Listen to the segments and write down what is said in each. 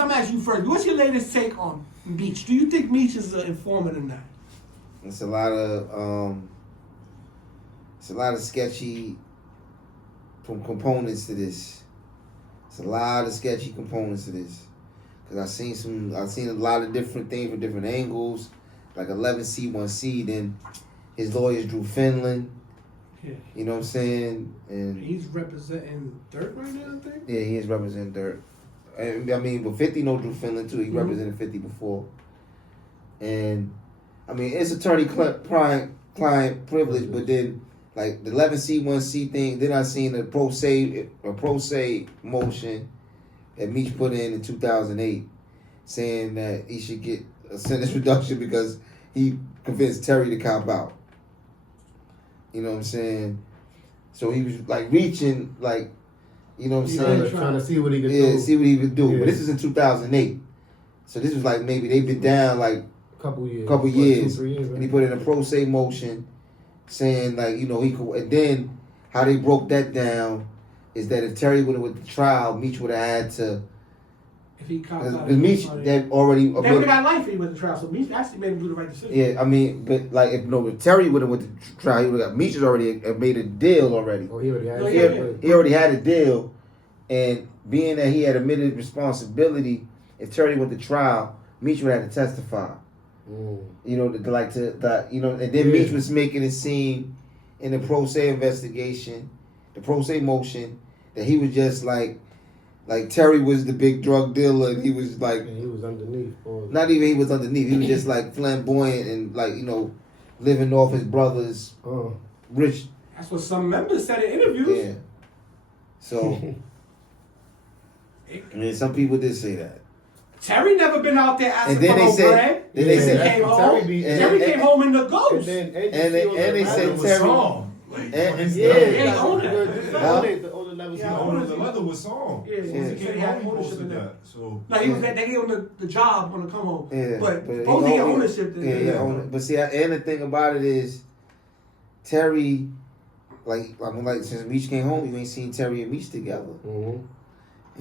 I'm gonna ask you first. What's your latest take on Meech? Do you think Meech is an informant or not? It's a lot of sketchy components to this. It's a lot of sketchy components to this. Cause I've seen a lot of different things from different angles, like 11C1C. Then his lawyers drew Finland. Yeah. You know what I'm saying? And he's representing Dirt right now, I think. Yeah, he is representing Dirt. I mean, but 50 know Drew Finland too. He represented 50 before. And I mean, it's attorney-client privilege, but then like the 11C1C thing. Then I seen a pro se motion that Meech put in 2008, saying that he should get a sentence reduction because he convinced Terry to cop out. You know what I'm saying? So he was like reaching, like, you know what I'm saying? Trying to see what he could do. Yeah, see what he could do. Yeah. But this is in 2008. So this was like maybe they've been down like couple years. 2, 3 years. Right? And he put in a pro se motion saying like, you know, he could. And then how they broke that down is that if Terry would have went to trial, Meech would have had to. If he copped out, because Meech that already. They would have got life if he went to trial. So Meech actually made him do the right decision. Yeah, I mean, but like if Terry would have went to trial, he would have got. Meech has already made a deal already. Oh, he already had. He already had a deal, and being that he had admitted responsibility, if Terry went to trial, Meech would have to testify. You know, and then Meech was making it seem in the pro se investigation, the pro se motion, that he was just like Terry was the big drug dealer, and he was like, and he was underneath. Not even he was underneath. He was just like flamboyant and like, you know, living off his brother's rich. That's what some members said in interviews. Yeah. So, I mean, some people did say that. Terry never been out there asking for no bread. Then they said Terry came home. Terry came home in the ghost. And they said Terry. He owned it. He owned the leather was song. Yeah, he had ownership in that. So no, he was they gave him the job when to come home. Yeah, but both he had ownership. But see, and the thing about it is, Terry, like since Meech came home, you ain't seen Terry and Meech together. Mm-hmm.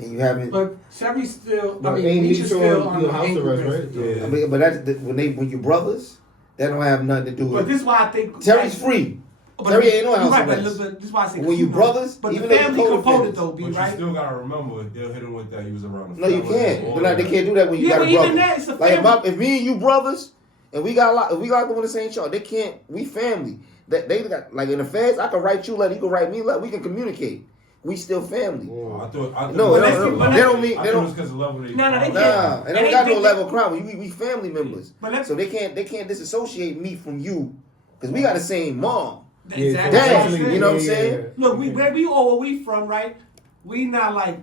And you haven't. But Terry's still. But I mean, Meech is still on house arrest, right? Yeah. I mean, but that's when you're brothers, that don't have nothing to do with. But this is why I think Terry's free. Terry ain't no house arrest. But this is why I say when you brothers, but even the family component though, but right? you still gotta remember they'll hit him with that he was around. No, you can't. But they can't do that when you got a brother. That, it's a like if me and you brothers, and we got on the same chart, they can't. We family. They got like in the feds. I can write you letter. You can write me letter. We can communicate. We still family. I thought no. They don't mean. They don't. Because of level they No, they can't. Nah, and they don't got no level of crime. We family members. So they can't disassociate me from you because we got the same mom. Exactly. Dad, you know what I'm saying? Look, where we from, right? We not like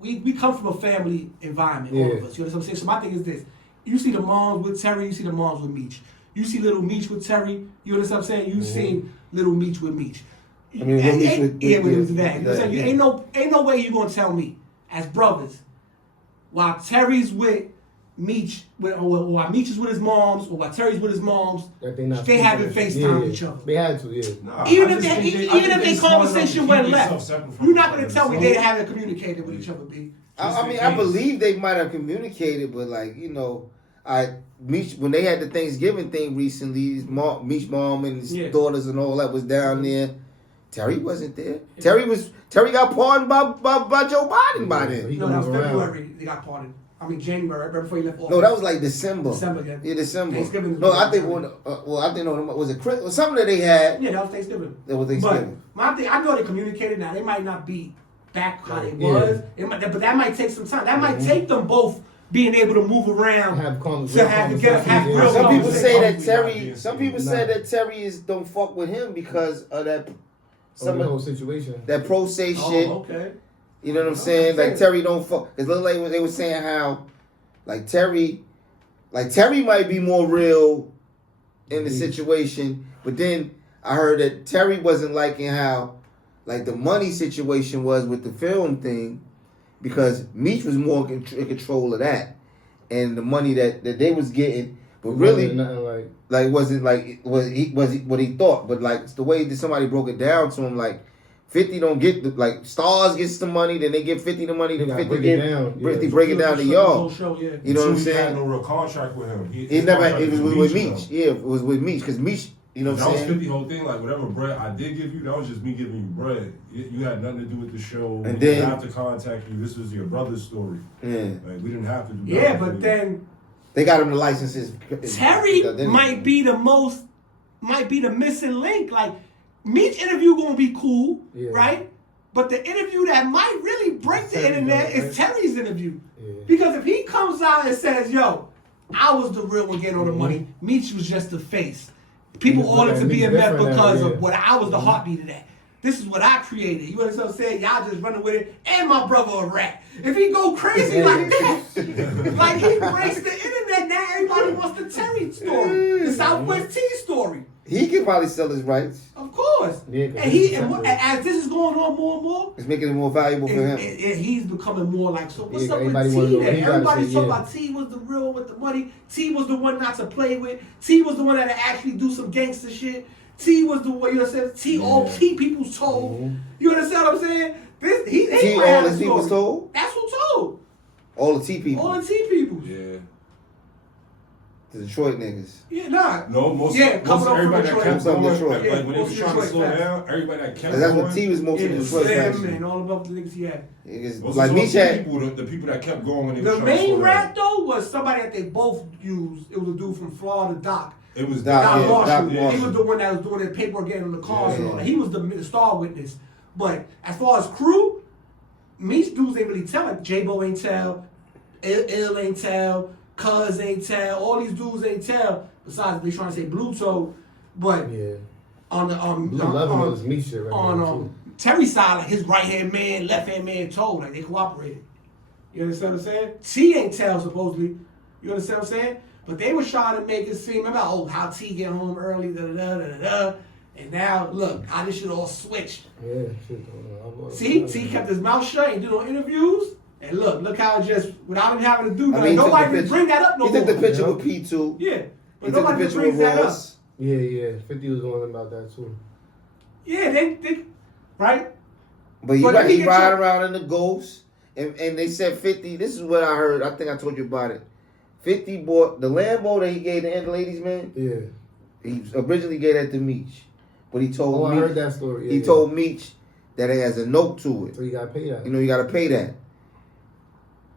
we come from a family environment, all of us. You know what I'm saying? So my thing is this: you see the moms with Terry, you see the moms with Meech. You see little Meech with Terry. You know what I'm saying? You seen little Meech with Meech. I mean, with that. You know what I'm saying? Ain't no way you gonna tell me as brothers while Terry's with Meech, or while Meech is with his moms, or while Terry's with his moms, they haven't FaceTime each other. They had to, yeah. Nah, even if their conversation went left, you're not going to tell me they haven't communicated with each other, B. I mean, I believe they might have communicated, but like, you know, Meech, when they had the Thanksgiving thing recently, Meech's mom and his daughters and all that was down there. Terry wasn't there. Terry got pardoned by Joe Biden by then. No, that was February. They got pardoned. I mean, January, right before he left office. No, that was like December. Yeah, December. Thanksgiving. No, I think was it Chris or something that they had? Yeah, that was Thanksgiving. But my thing, I know they communicated. Now they might not be back how they was, but that might take some time. That might take them both being able to move around, have real Some people say that Terry. Some people say that Terry don't fuck with him because of that. The whole situation. That pro se shit. Okay. You know what I'm saying? Like Terry don't fuck. Because little lady, they were saying how, like Terry might be more real in the situation. But then I heard that Terry wasn't liking how, like the money situation was with the film thing, because Meech was more in control of that, and the money that they was getting, but really wasn't like what he thought. But like the way that somebody broke it down to him, like 50 don't get like Stars gets the money, then they give 50 the money, then 50 break it give down. 50 Yeah. break it down to y'all. Show, yeah. You know what I'm He had saying? no real contract with him. It never. It was with Meech, Meech. Yeah, it was with Meech because Meech. You know what that I'm was saying? 50 whole thing. Like whatever bread I did give you, that was just me giving you bread. You had nothing to do with the show. And we didn't then- have to contact you. This was your brother's story. Yeah. Like we didn't have to do. Yeah, nothing but for you. then They got him the licenses. Terry might be the missing link. Like Meech interview gonna be cool, right? But the interview that might really break the internet is Terry's interview. Yeah. Because if he comes out and says, yo, I was the real one getting all the money, Meech was just the face. People ordered to be a Meth because of what I was the heartbeat of that. This is what I created. You understand what I'm saying? Y'all just running with it. And my brother a rat. If he go crazy like that, like he breaks the internet, now everybody wants the Terry story. The Southwest T story. He can probably sell his rights. Of course. Yeah, and as this is going on more and more, It's making it more valuable for him. and he's becoming more like, so what's up with everybody wanna T know then? what he gotta Everybody's say, talking about T was the real one with the money. T was the one not to play with. T was the one that actually do some gangster shit. T was the one, you understand? T all T people's told. You understand what I'm saying? He T might all have the a people's story. told? That's who told. All the T people. All the T people. Yeah. The Detroit niggas. Yeah, nah. No, most Yeah, coming up from everybody that Detroit. kept Most of going, Detroit. like when they most was of trying to Detroit slow facts. down, everybody that kept That's going. what T was mostly Yeah, Detroit Slim faction. and all about the niggas he had. Niggas- Those Like are Meech the had. people, the people that kept going when they The was trying to main slow rat down. though was somebody that they both used. It was a dude from Florida, Doc. It was Doc, Doc yeah, Marshall. Doc He Marshall. was the one that was doing the paperwork getting on the cars and all Yeah. that. He was the star witness. But as far as crew, Meech dudes ain't really tell. Like J-Bo ain't tell, Ill ain't tell, Cuz ain't tell, all these dudes ain't tell. Besides, they trying to say Blue Toe. But Yeah. on the Blue Level is me shit right on now, too. Terry's side, like his right hand man, left hand man told, like they cooperated. You understand what I'm saying? T ain't tell supposedly. You understand what I'm saying? But they were trying to make it seem, remember how T get home early, da da da da da. And now look, how this shit all switched. Yeah, shit going on. See, T kept his mouth shut and did no interviews. And look how it just without him having to do I that. mean, he took Nobody the can picture- bring that up no He more. took the picture Yeah. with P2. Yeah, He but took the nobody picture brings with that up. Ross. Yeah. 50 was the one about that too. Yeah, they right. But he, But right, he he get ride your- around in the Ghost. And they said 50. This is what I heard. I think I told you about it. 50 bought the Lambo that he gave the Ant Ladies, man. Yeah. He originally gave that to Meech. But he told Oh, I Meech. heard that story. Yeah, He told Meech that it has a note to it. So you gotta pay that. You know, you got to pay that.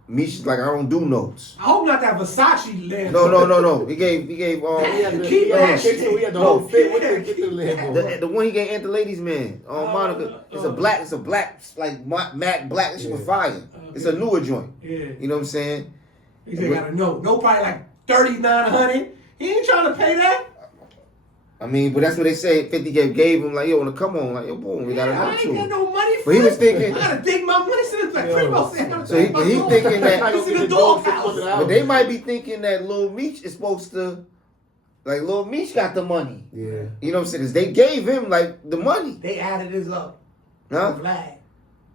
Meech is like, I don't do notes. I hope not that Versace Lambo. No. He gave He had the, Keep that picture, shit. we had the whole fit with Yeah, the keep Lambo. the one he gave Ant the Ladies, man. Monica. It's a black, like matte black. This shit was fire. It's a newer joint. Yeah. You know what I'm saying? He said, gotta know. No, probably like 3,900. He ain't trying to pay that. I mean, but that's what they say. 50 gave him like, yo, wanna come on, like, yo, boom, we got to I know ain't too. got no money for But he was it. thinking- I gotta dig my money. So it's like Yo. Primo said. I gotta So he dig my dog. thinking that- It's in the doghouse. But they might be thinking that Lil Meech is supposed to, like, Lil Meech got the money. Yeah. You know what I'm saying? 'Cause they gave him like the money, They added this up. huh? Vlad.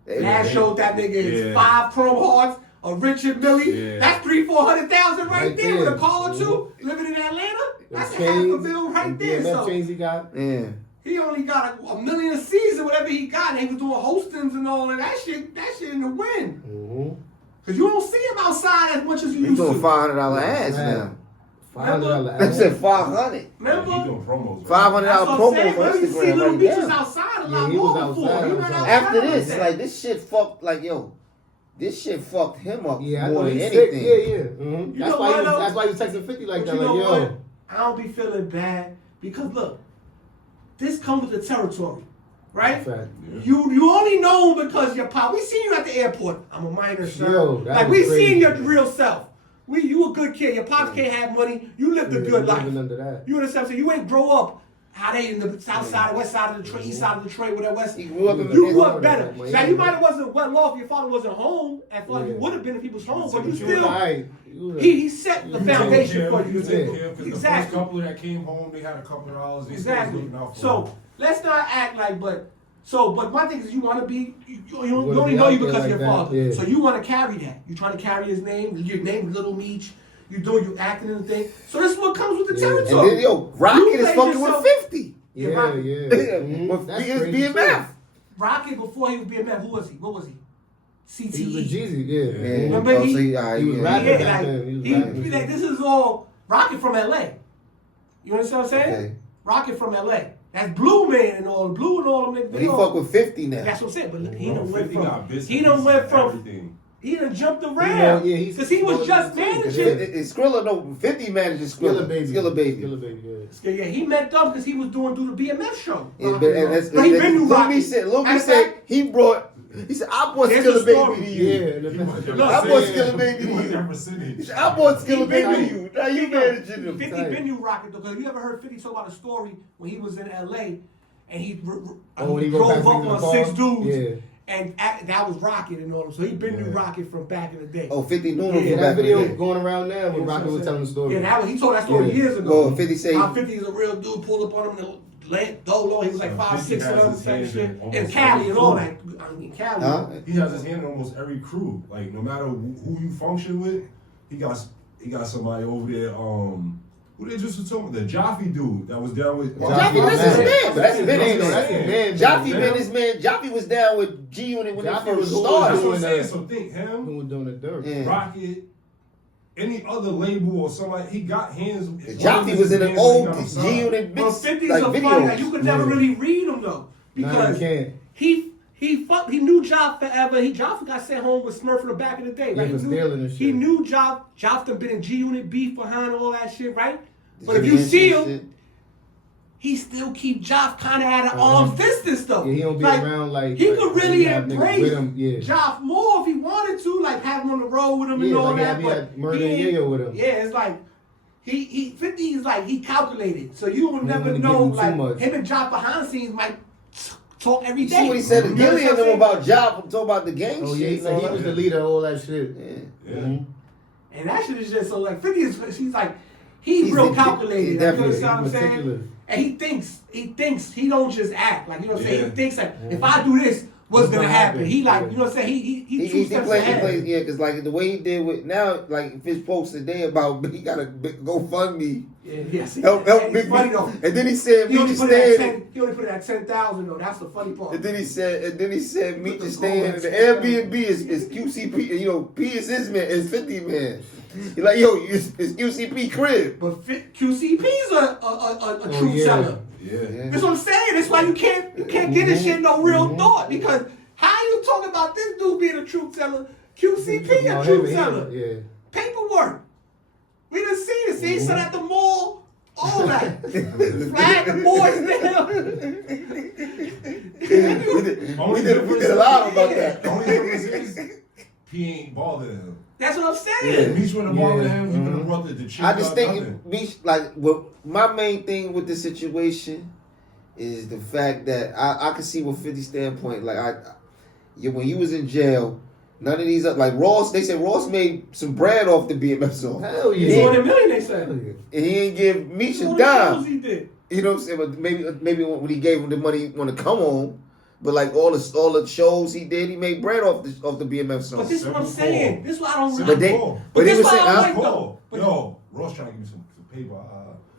They- Vlad showed that nigga his Yeah. 5 Chrome Hearts, a Richard Millie. Yeah. That's 300,000-400,000 right Right there with a there. car or two. Living in Atlanta. That's The half a chains, bill right the there. DMF So chains he got. Yeah. he only got a million a season, whatever he got. And he was doing hostings and all of that shit. That shit in the wind. Mm-hmm. Cause you don't see him outside as much as you He's used doing to. $500 ads now. $500 They said 500. Remember? He doing promos. $500 That's what I'm promos saying, on bro. You see Instagram Little right Meech is now. outside a Yeah, lot he was more before. outside, He not outside. outside After like this, that. like this shit fucked, like yo, this shit fucked him up Yeah, I more know than he's sick. anything. Yeah. Mm-hmm. You That's know why what, he was. though? That's why he was texting 50 like But that. you know Like, what? yo. I don't be feeling bad because look, this comes with the territory, right? Fact. You only know because your pop. We seen you at the airport. I'm a minor, sir. Yo, that Like was we crazy, seen your man. real self. You a good kid. Your pops can't have money. You lived a good life. Under that. You understand? So you ain't grow up how they in the south side, west side of Detroit, east side of Detroit, whatever. West. He grew up in You grew in- up better. Like, Now you might have wasn't well off. Your father wasn't home. As far as you Yeah. would have been if he was home, but you You was still. alright. He set the You foundation for You you. take care of because the Exactly. first couple that came home, they had a couple of dollars. They still was Exactly. looking out for So them. let's not act like, but my thing is you want to be, you wanna only be know out you there because of like your that, father. yeah. So you want to carry that. You trying to carry his name. Your name is Little Meech. You acting in the thing. So this is what comes with the Yeah. territory. And then yo, Rocket You is played fucking yourself- with 50. Yeah, right. yeah. With That's his crazy BMF. shit. Rocket before he was BMF, who was he? What was he? CTE. He was with Jeezy, yeah. Yeah. Remember Oh, he- so He was yeah. rapping Yeah, back like, then. he like, this is all Rocket from LA. You understand what I'm saying? Okay. Rocket from LA. That's Blue Man and all. Blue and all them niggas. But he fuck with 50 now. That's what I'm saying. But he Bro, done went 50 got from. bits He and done pieces went of from. everything. He done jumped Yeah, around. yeah, he's Because he was just supposed to be too, managing. It's Skrilla, no, 50 manages Skilla Skrilla. Baby. Skilla Baby. Skilla Baby, yeah. Yeah, he met them because he was doing through the BMF show. Yeah, but and that's, But he been New Lil Rocky. B said, Matter of fact, he said, I bought Here's Skilla the story. Baby to you. Yeah, and He was- the- I bought Skilla Baby He to was you. that percentage. He said, I bought Skilla He Baby been to you. Now you managing him. 50 been New Rocket though, because you ever heard 50 talk about a story when he was in LA and he when he drove wrote up back in the on car? 6 dudes. Yeah. And that was Rocket and all them. So he been New Rocket from back in the day. Oh, 50 knew him Yeah, from Yeah, back that in the video day. going around now when Yeah, Rocket so was I'm telling the story. Yeah, he told that story Yeah. years ago. Well, 50 say- how 50 is a real dude, pulled up on him and land dolo. He was like So 5'6" 50 of has them his type hands shit. in almost And Cali every and all crew. that. I mean, Cali. Huh? He has his hand in almost every crew. Like no matter who you function with, he got somebody over there. Who they just was talking? The Jaffe dude that was down with. Jaffe, that's his man. But that's his Man, man. that's his man. Jaffe been his man. Jaffe was down with G Unit when Jaffe they first was who started. That's what I'm doing saying. that. So think him, Who was doing the dirt? Yeah. Rocket, any other label or somebody. He got hands. Jaffe was in an hands old when he got G signed. Unit But mix 50's like so funny that videos. you could never Yeah. really read him though. Nah, Because you can't. he knew Joff forever. Joff got sent home with Smurf in the back of the day, Yeah, right? for stealing and He shit. knew Joff. Joff done been in G Unit beef behind all that shit, right? But if Jimmy you Henson see him, shit. he still keep Joff kind of at an arm fistance though. Yeah, he don't be Like, around like he like, could really have niggas embrace with him. Yeah. Joff more if he wanted to, like have him on the road with him and Yeah, all like that. he But had Murder he and ain't- Yayo with him. Yeah, it's like he 50 is like he calculated, so you will never wanna know give him too like much. him and Joff behind scenes might talk every You day. see what he said to You Gilly and understand them what I'm about Job, talking about the gang Oh shit. yeah, he and said all he that. was the leader of all that shit. Yeah. Yeah. Mhm. saying? And that shit is just so like 50 is he's like he's He's real the- calculated. he's Like, you definitely understand what I'm saying? meticulous. And he thinks he don't just act like you know what I'm saying. Yeah. He thinks like if I do this, what's gonna happen? He like you know what I'm saying. He two He steps plays, ahead. yeah, because like the way he did with now, like Fish posted today about he got a GoFundMe. Yeah, see, Help and Big it's funny Meech. though. And then he said He only Meech put it at staying. 10. He only put it at 10,000 though. That's the funny part. And then he said Meech the is staying in the goal at Airbnb is QCP. You know, P is his man, is 50 man. He like yo, it's QCP crib. But QCP's a truth yeah. seller. Yeah. That's what I'm saying. That's why you can't get this shit no real thought because how you talking about this dude being a truth seller? QCP a Oh, truth him, seller. yeah. Paperwork. We done seen it. See, set at the mall. All that. Flag the boys down. We did a lot about that. The only difference is he ain't bothered him. That's what I'm If saying. Meech would have bothered Yeah. him, he would have brought the chick I just up, think nothing. Meech, like, my main thing with this situation is the fact that I can see what 50's standpoint. Like, when he was in jail, none of these, like Ross, they said Ross made some bread off the BMF song. Hell He's yeah. on a million, they said. And he didn't give Meech a All the shows dime. he did. You know what I'm saying? But maybe when he gave him the money, he want to come on. But like all the shows he did, he made bread off the BMF song. But this is what I'm Simple saying. call. This is why I don't Simple But they- call. but he this was why saying, I don't huh? like though. Call. Yo, Ross trying to give me some paper.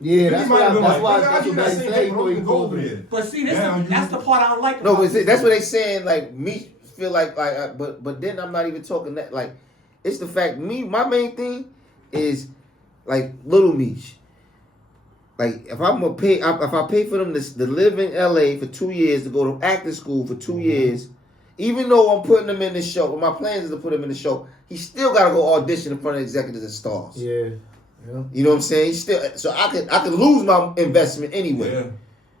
Yeah, He that's might have been why like, that's "Nigga, what I he give you that same said. paper, don't even go over there." But see, Now that's the part I don't like No, about but this. that's what they saying. Like me feel like but then I'm not even talking that. Like it's the fact my main thing is like Little Meech. Like if I'm gonna pay, if I pay for them to live in LA for 2 years, to go to acting school for 2 years, even though I'm putting them in the show, my plans is to put him in the show, he still gotta go audition in front of executives and stars. Yeah. Yeah. You know what I'm saying? He still, so I could lose my investment anyway. Yeah.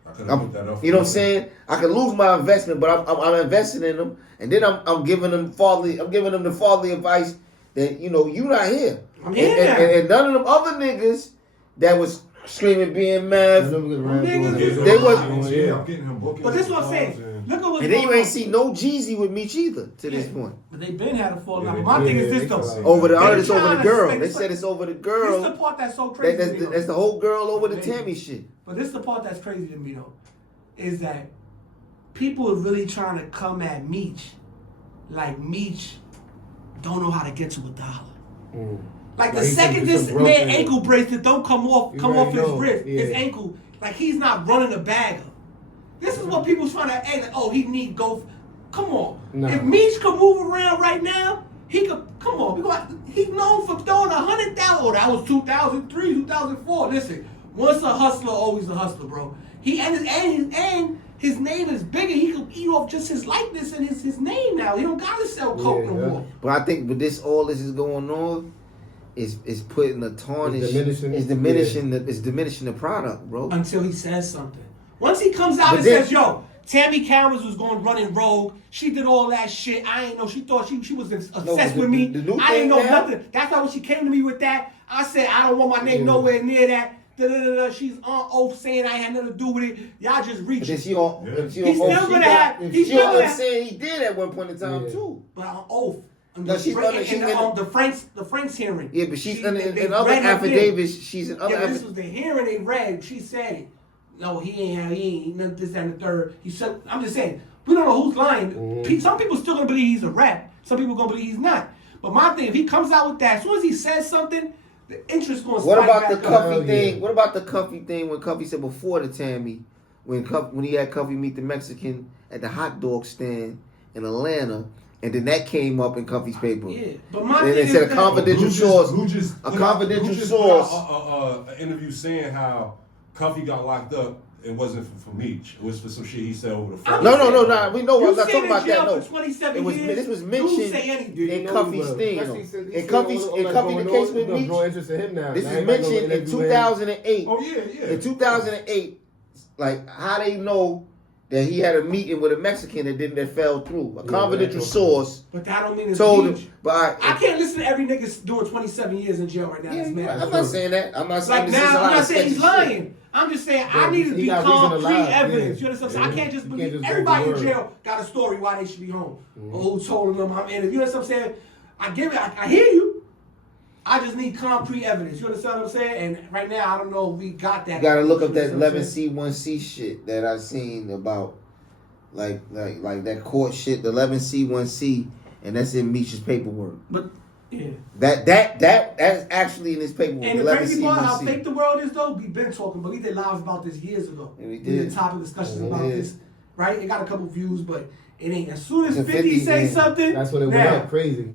I could have put that up. You know what I'm saying? I can lose my investment, but I'm investing in them, and then I'm giving them the fatherly advice that you not here. I'm here now. And none of them other niggas that was screaming being mad. Them niggas around Niggas- doing that. They was- I'm getting him bookings. But this is what I'm saying. and- Look at what's And then going you on. ain't see no Jeezy with Meech either to this Yeah. point. But they been had a falling out. Yeah, But my thing is yeah, this they though. fell out. Over the They artist, over the tryna girl. stick They to- said it's over the This is the girl. part that's so crazy. to me, though. That's the whole girl over the Maybe. Tammy shit. But this is the part that's crazy to me though, is that people are really trying to come at Meech like Meech don't know how to get to $1. Like the Like he second think this it's a broken- man ankle bracelet don't come off You off already his know. wrist, his Yeah. ankle, like he's not running a bag up. This is what people's trying to add. Like, oh, he need go. Come on. Nah. If Meech could move around right now, he could. Come on. He's known for throwing 100,000. Oh, that was 2003, 2004. Listen, once a hustler, always a hustler, bro. He and his name is bigger. He could eat off just his likeness and his name now. He don't gotta sell coke no more. But I think with all this is going on, is putting a tarnish. It's diminishing the product, bro. Until he says something. Once he comes out and says, "Yo, Tammy Cameras was going running rogue. She did all that shit. I ain't know. She thought she was obsessed with me. I ain't know nothing. That's why when she came to me with that, I said I don't want my name nowhere near that. She's on oath saying I had nothing to do with it. Y'all just reaching. He's still gonna have. He's still gonna saying he did at one point in time too. But on oath. No, the Frank's hearing. Yeah, but she's in other affidavits. She's in other. Yeah, this was the hearing they read. She said it. No, he ain't none this and the third. He said. I'm just saying. We don't know who's lying. Mm-hmm. Some people still gonna believe he's a rap. Some people gonna believe he's not. But my thing, if he comes out with that, as soon as he says something, the interest gonna. What about the back Cuffy up. thing? What about the Cuffy thing when Cuffy said before the Tammy, when he had Cuffy meet the Mexican at the hot dog stand in Atlanta, and then that came up in Cuffy's paper. Yeah, but my and thing they said is a confidential source. A confidential source. An interview saying how Cuffy got locked up. It wasn't for Meech. It was for some shit he said over the phone. No. We know. I'm not talking about that. No, for 27 years. This was mentioned in Cuffy's thing. In Cuffy's the case with Meech. No interest in him now. This is mentioned in 2008. Oh yeah. In 2008, like how they know that he had a meeting with a Mexican that fell through. A confidential source. But that don't mean it's told Meech. him. But I can't listen to every nigga doing 27 years in jail right now. I'm not saying that. I'm not saying like now. I'm not saying he's lying. I'm just saying I need to be concrete evidence. You understand? So I can't just believe everybody in jail got a story why they should be home. Or who told them I'm in it. You know what I'm saying? I hear you. I just need concrete evidence. You understand what I'm saying? And right now I don't know if we got that. You gotta look up that 11C1C shit that I seen about like that court shit, the 11C1C, and that's in Meech's paperwork. But yeah. That's actually in his paperwork. And the crazy part, how fake the world is though, we've been talking, but we did lives about this years ago. Yeah, we did. We did topic discussions about this, right? It got a couple views, but it ain't. As soon as 50 say something, that's when it went up crazy.